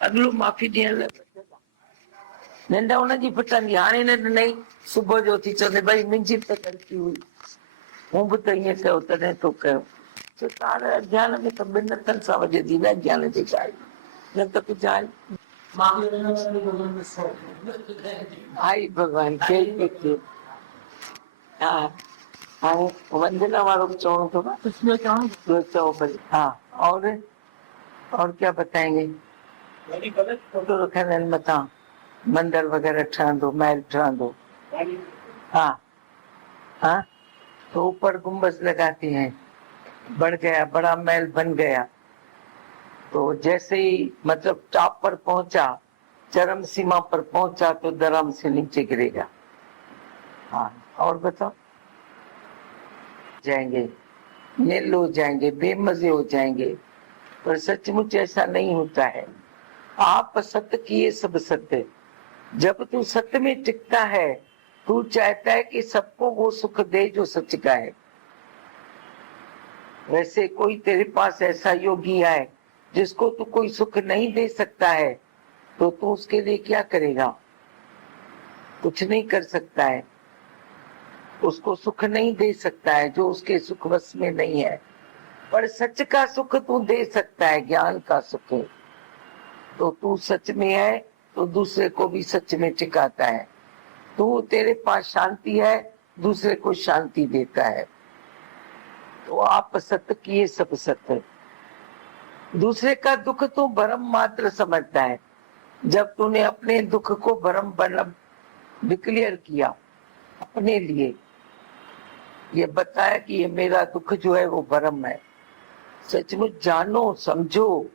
अगलो माफ़ी ॾियण लाइ निंड हुनजी फिटंदी, हाणे निंड नई सुबुह जो थी चवंदे भई मुंहिंजी बि त ग़लती हुई, मूं बि त ईअं कयो तॾहिं तो कयो। तारे अज्ञान में त ॿिनि हथनि सां वॼंदी न ज्ञान जी ॻाल्हि, न त कुझु आहे। आई भॻवान खे हा हाणे वंदना वारो बि चवणो अथव, चओ भले। हा और क्या बताएंगे? फोटो रखंदा आहिनि मथां, मंदिर वग़ैरह ठहंदो, महल ठहंदो। हाँ हाँ, तो ऊपर गुम्बज लगाते हैं, बढ़ गया, बड़ा महल बन गया। तो जैसे ही मतलब टॉप पर पहुंचा, चरम सीमा पर पहुंचा तो धरम से नीचे गिरेगा। हाँ और बताओ। जाएंगे, नील हो जाएंगे, बेमजे हो जाएंगे, पर सचमुच ऐसा नहीं होता है। आप सत्य किए सब सत्य। जब तू सत्य में टिकता है, तू चाहता है कि सबको वो सुख दे जो सच का है। वैसे कोई तेरे पास ऐसा योगी है जिसको तू कोई सुख नहीं दे सकता है, तो तू उसके लिए क्या करेगा? कुछ नहीं कर सकता है, उसको सुख नहीं दे सकता है जो उसके सुख वश में नहीं है। पर सच का सुख तू दे सकता है, ज्ञान का सुख। तो तू सच में है तो दूसरे को भी सच में टिकाता है। तू तेरे पास शांति है, दूसरे को शांति देता है। तो आप सत्य किए सब सत्य। दूसरे का दुख तो भरम मात्र समझता है। जब तूने अपने दुख को भरम मतलब डिक्लेयर किया अपने लिए, ये बताया कि ये मेरा दुख जो है वो भरम है, सचमुच जानो समझो,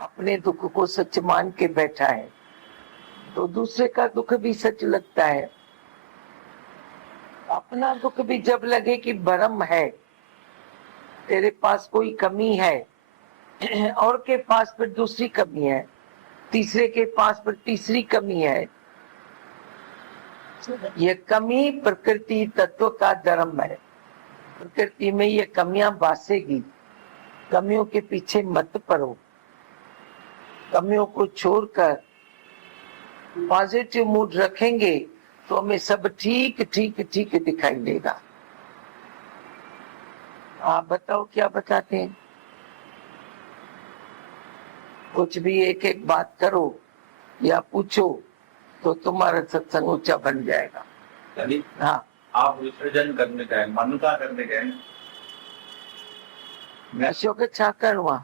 अपने दुख को सच मान के बैठा है, तो दूसरे का दुख भी सच लगता है। अपना दुख भी जब लगे कि भरम है, तेरे पास कोई कमी है, और के पास फिर दूसरी कमी है, तीसरे के पास फिर तीसरी कमी है, ये कमी प्रकृति तत्व का धर्म है। प्रकृति में ये कमियां बासेगी, कमियों के पीछे मत पड़ो। कमियों को छोड़कर पॉजिटिव मूड रखेंगे तो हमें सब ठीक ठीक ठीक दिखाई देगा। आप बताओ क्या बताते हैं? कुछ भी एक एक बात करो या पूछो तो तुम्हारा सत्संग ऊंचा बन जाएगा। हाँ, आप विसर्जन करने का है, मन का करने का है। अशोक छा करणो आहे,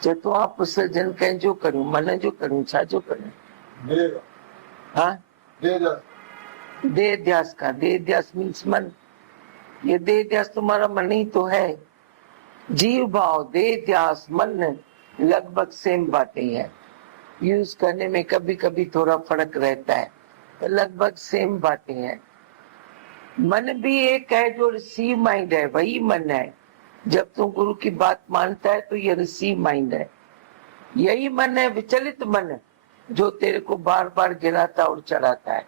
चए तो आप विसर्जन कहीं जो करूं, मन जो करूं, छा जो करूं? हाँ, देह ध्यास का। देह ध्यास मीन्स मन। ये देह ध्यास तुम्हारा मन ही तो है। जीव भाव, देह ध्यास, मन लगभग सेम बातें हैं। यूज करने में कभी कभी थोड़ा फर्क रहता है, तो लगभग सेम बातें हैं। मन भी एक है जो रिसीव माइंड है, वही मन है। जब तू गुरु की बात मानता है तो ये रिसीव माइंड है। यही मन है विचलित मन, जो तेरे को बार बार गिराता और चढ़ाता है।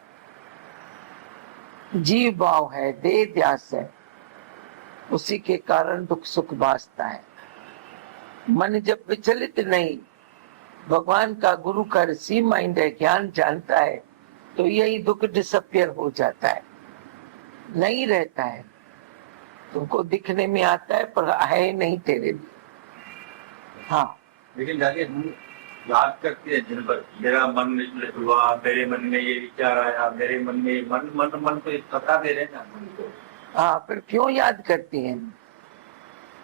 जीव भाव है, देह ध्यास है, उसी के कारण दुख सुख भासता है। मन जब विचलित नहीं, भगवान का गुरु का रिसीव माइंड है, ज्ञान जानता है, तो यही दुख डिसअपियर हो जाता है, नहीं रहता है। तुमको दिखने में आता है पर है नहीं तेरे लिए। हाँ, लेकिन जाके हम याद करते हैं दिन भर, मेरा मन विचलित हुआ, मेरे मन में ये विचार आया, मेरे मन में मन मन मन को पता दे रहे हैं ना मन को। हाँ, फिर क्यों याद करती हैं?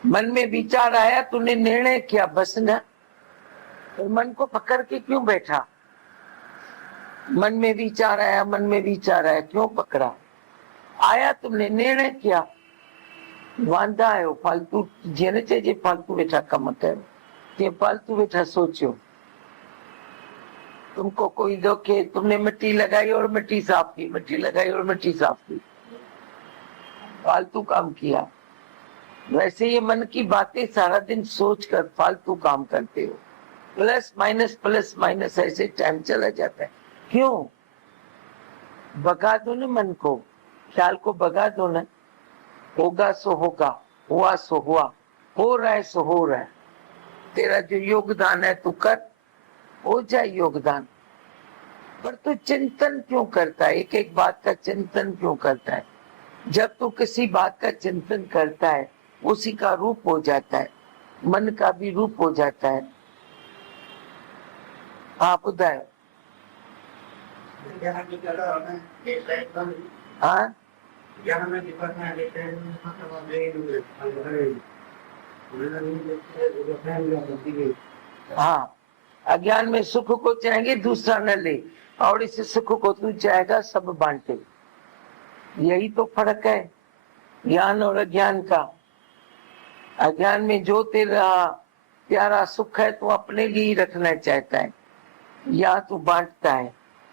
मन में विचार आया, तूने निर्णय किया, बस ना, तो मन को पकड़ के क्यों बैठा? मन में विचार आया, मन में विचार आया, क्यों पकड़ा? आया, तुमने निर्णय किया, वांदा आयो फालतू, जेने चइजे फालतू वेठा कम कयो, ते फालतू वेठा सोचियो। तुमको कोई धोखे, तुमने मिट्टी लगाई और मिट्टी साफ की, मिट्टी लगाई और मिट्टी साफ की, फालतू काम किया। वैसे ये मन की बातें सारा दिन सोचकर फालतू काम करते हो, प्लस माइनस ऐसे टाइम चला जाता है। क्यों? भगा दो ना मन को, ख्याल को भगा दो ना। होगा सो होगा, हुआ सो हुआ, हो रहा है सो हो रहा है, तेरा जो योगदान है तू कर, हो जाए योगदान। पर तू चिंतन क्यों करता है, एक एक बात का चिंतन क्यों करता है? जब तू किसी बात का चिंतन करता है उसी का रूप हो जाता है, मन का भी रूप हो जाता है। आप उदय हाँ हाँ, अज्ञान में सुख को चाहेंगे दूसरा न ले, और इस सुख को तू चाहेगा सब बांटे। यही तो फर्क है ज्ञान और अज्ञान का। अज्ञान में जो तेरा प्यारा सुख है तू अपने लिए ही रखना चाहता है, या तू बांटता है।